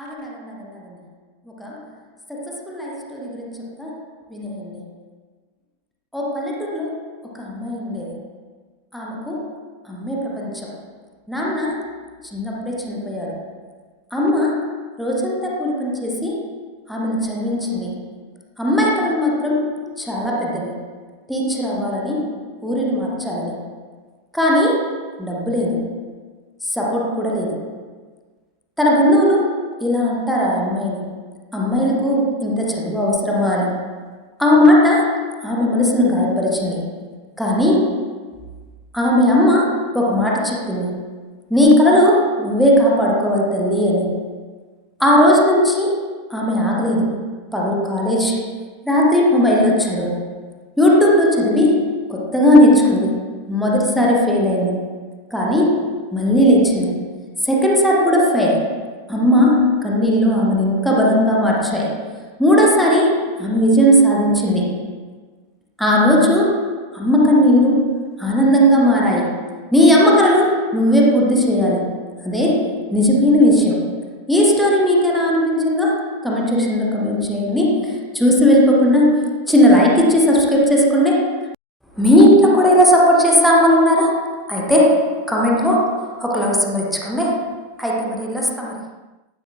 ఆగండి ఆగండి ఆగండి ఆగండి. ఒక సక్సెస్ఫుల్ లైఫ్ స్టోరీ గురించి చెప్తా వినేయండి. ఓ పల్లెటూరులో ఒక అమ్మాయి ఉండేది. ఆమెకు అమ్మే ప్రపంచం. నాన్న చిన్నప్పుడే చనిపోయారు. అమ్మ రోజంతా కూలి పని చేసి ఆమెను చదివించింది. అమ్మాయి కళలు మాత్రం చాలా పెద్దవి. టీచర్ అవ్వాలని, ఊరిని మార్చాలని. కానీ డబ్బు లేదు, సపోర్ట్ కూడా లేదు. తన బంధువులు ఇలా అంటారు ఆ అమ్మాయిని, అమ్మాయిలకు ఇంత చదువు అవసరమా అని. ఆ మాట ఆమె మనసును గాయపరిచింది. కానీ ఆమె అమ్మ ఒక మాట చెప్పింది, నీ కలను నువ్వే కాపాడుకోవాలి తల్లి అని. ఆ రోజు నుంచి ఆమె ఆగలేదు. పగలు కాలేజ్, రాత్రి మొబైల్లో చదువు, యూట్యూబ్లో చదివి కొత్తగా నేర్చుకుంది. మొదటిసారి ఫెయిల్ అయింది, కానీ మళ్ళీ లేచింది. సెకండ్ సారి కూడా ఫెయిల్. అమ్మ కన్నీళ్ళు ఆమెను ఇంకా బలంగా మార్చాయి. మూడోసారి ఆమె విజయం సాధించింది. ఆ రోజు అమ్మ కన్నీళ్ళు ఆనందంగా మారాయి. నీ అమ్మ కలను నువ్వే పూర్తి చేయాలి, అదే నిజమైన విషయం. ఈ స్టోరీ మీకు ఎలా అనిపించిందో కమెంట్ సెక్షన్లో కమెంట్ చేయండి. చూసి వెళ్ళిపోకుండా చిన్న లైక్ ఇచ్చి సబ్స్క్రైబ్ చేసుకోండి. మీ ఇంట్లో కూడా ఇలా సపోర్ట్ చేస్తామన్నారా? అయితే కామెంట్లో ఒక లవ్ సింబల్ ఇచ్చుకోండి. అయితే మరి వెళ్ళొస్తాం మరి.